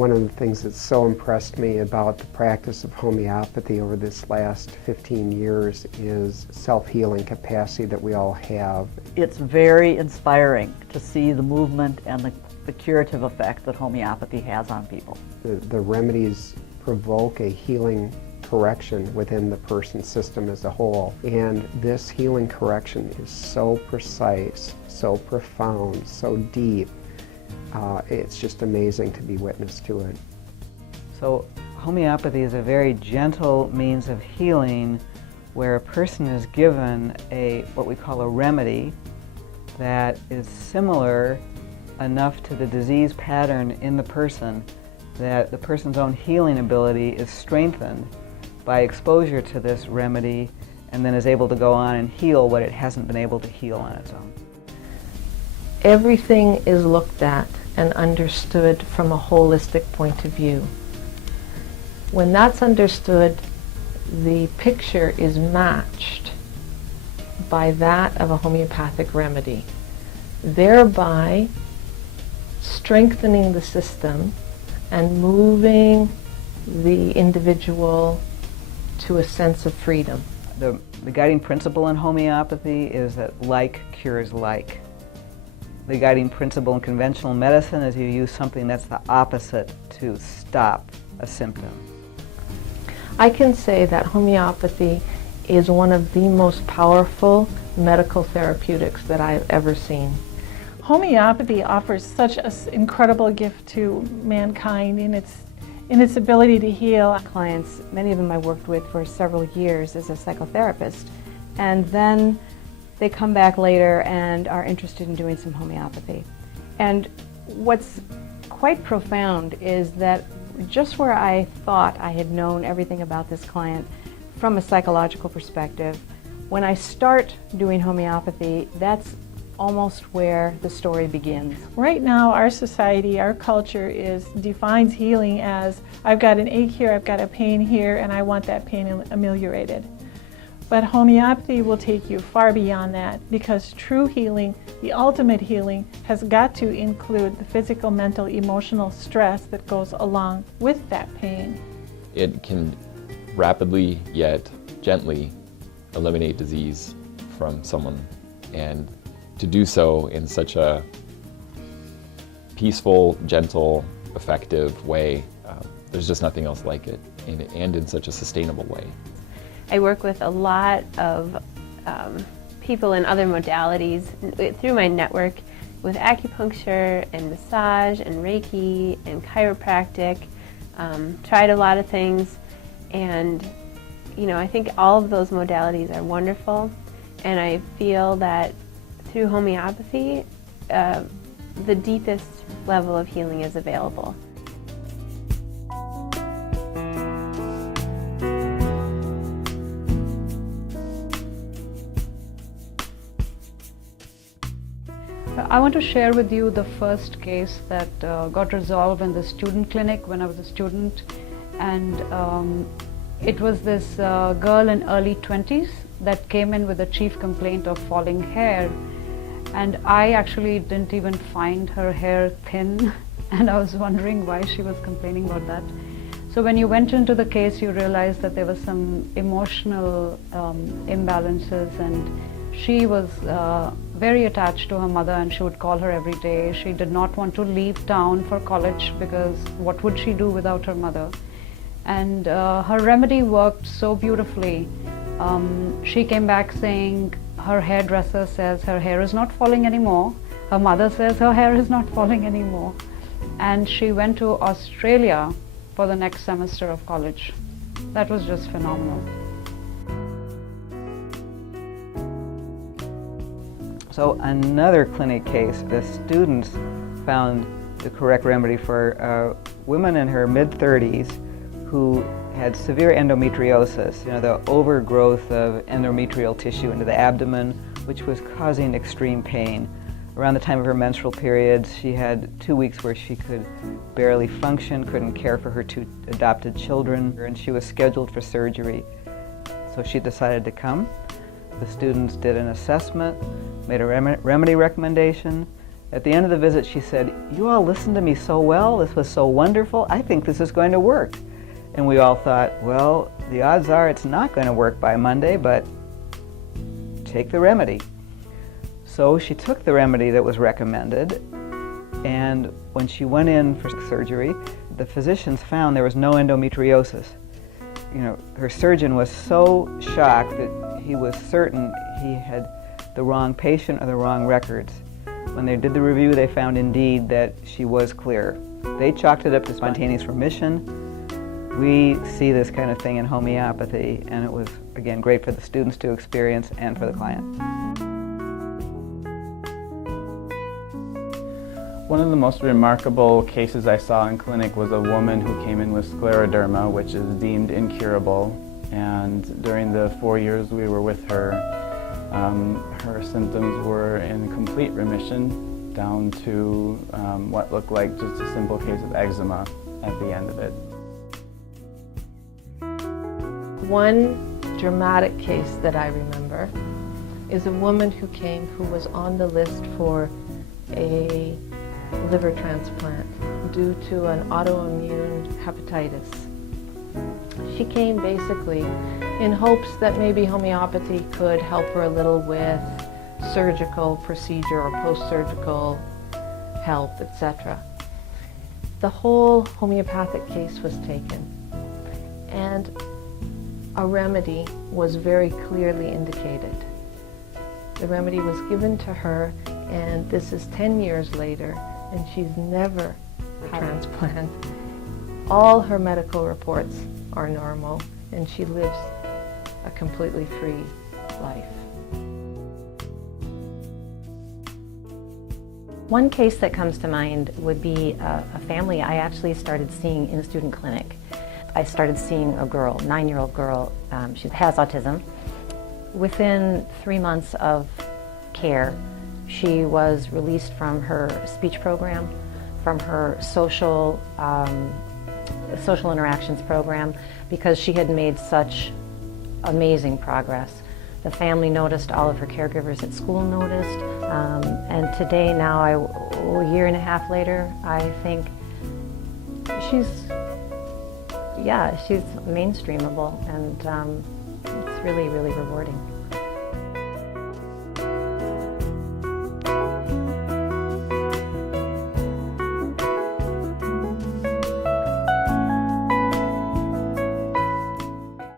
One of the things that so impressed me about the practice of homeopathy over this last 15 years is self-healing capacity that we all have. It's very inspiring to see the movement and the curative effect that homeopathy has on people. The remedies provoke a healing correction within the person's system as a whole. And this healing correction is so precise, so profound, so deep. It's just amazing to be witness to it. So homeopathy is a very gentle means of healing where a person is given what we call a remedy that is similar enough to the disease pattern in the person that the person's own healing ability is strengthened by exposure to this remedy, and then is able to go on and heal what it hasn't been able to heal on its own. Everything is looked at and understood from a holistic point of view. When that's understood, the picture is matched by that of a homeopathic remedy, thereby strengthening the system and moving the individual to a sense of freedom. The guiding principle in homeopathy is that like cures like. The guiding principle in conventional medicine is you use something that's the opposite to stop a symptom. I can say that homeopathy is one of the most powerful medical therapeutics that I've ever seen. Homeopathy offers such an incredible gift to mankind in its ability to heal. Clients, many of them I worked with for several years as a psychotherapist, and then they come back later and are interested in doing some homeopathy. And what's quite profound is that just where I thought I had known everything about this client from a psychological perspective, when I start doing homeopathy, that's almost where the story begins. Right now, our society, our culture defines healing as, I've got an ache here, I've got a pain here, and I want that pain ameliorated. But homeopathy will take you far beyond that, because true healing, the ultimate healing, has got to include the physical, mental, emotional stress that goes along with that pain. It can rapidly yet gently eliminate disease from someone, and to do so in such a peaceful, gentle, effective way, there's just nothing else like it, and in such a sustainable way. I work with a lot of people in other modalities through my network with acupuncture and massage and Reiki and chiropractic. Tried a lot of things, and I think all of those modalities are wonderful, and I feel that through homeopathy, the deepest level of healing is available. I want to share with you the first case that got resolved in the student clinic when I was a student, and it was this girl in early 20s that came in with a chief complaint of falling hair, and I actually didn't even find her hair thin and I was wondering why she was complaining about that. So when you went into the case, you realized that there was some emotional imbalances, and she was very attached to her mother, and she would call her every day. She did not want to leave town for college because what would she do without her mother? And her remedy worked so beautifully. She came back saying her hairdresser says her hair is not falling anymore. Her mother says her hair is not falling anymore. And she went to Australia for the next semester of college. That was just phenomenal. So another clinic case, the students found the correct remedy for a woman in her mid-30s who had severe endometriosis, the overgrowth of endometrial tissue into the abdomen, which was causing extreme pain. Around the time of her menstrual periods, she had 2 weeks where she could barely function, couldn't care for her 2 adopted children, and she was scheduled for surgery. So she decided to come. The students did an assessment, made a remedy recommendation, At the end of the visit, she said, "You all listened to me so well. This was so wonderful. I think this is going to work." And we all thought, well, the odds are it's not going to work by Monday, but take the remedy. So she took the remedy that was recommended, and when she went in for surgery, the physicians found there was no endometriosis. You know, her surgeon was so shocked that he was certain he had the wrong patient or the wrong records. When they did the review, they found indeed that she was clear. They chalked it up to spontaneous remission. We see this kind of thing in homeopathy, and it was, again, great for the students to experience and for the client. One of the most remarkable cases I saw in clinic was a woman who came in with scleroderma, which is deemed incurable. And during the 4 years we were with her, her symptoms were in complete remission, down to what looked like just a simple case of eczema at the end of it. One dramatic case that I remember is a woman who came who was on the list for a liver transplant due to an autoimmune hepatitis. She came basically in hopes that maybe homeopathy could help her a little with surgical procedure or post-surgical help, etc. The whole homeopathic case was taken, and a remedy was very clearly indicated. The remedy was given to her, and this is 10 years later, and she's never had a transplant. All her medical reports are normal, and she lives a completely free life. One case that comes to mind would be a family I actually started seeing in a student clinic. I started seeing a girl, 9-year-old girl. She has autism. Within 3 months of care, she was released from her speech program, from her social interactions program, because she had made such amazing progress. The family noticed, all of her caregivers at school noticed, and today, now, a year and a half later, I think she's mainstreamable, and it's really, really rewarding.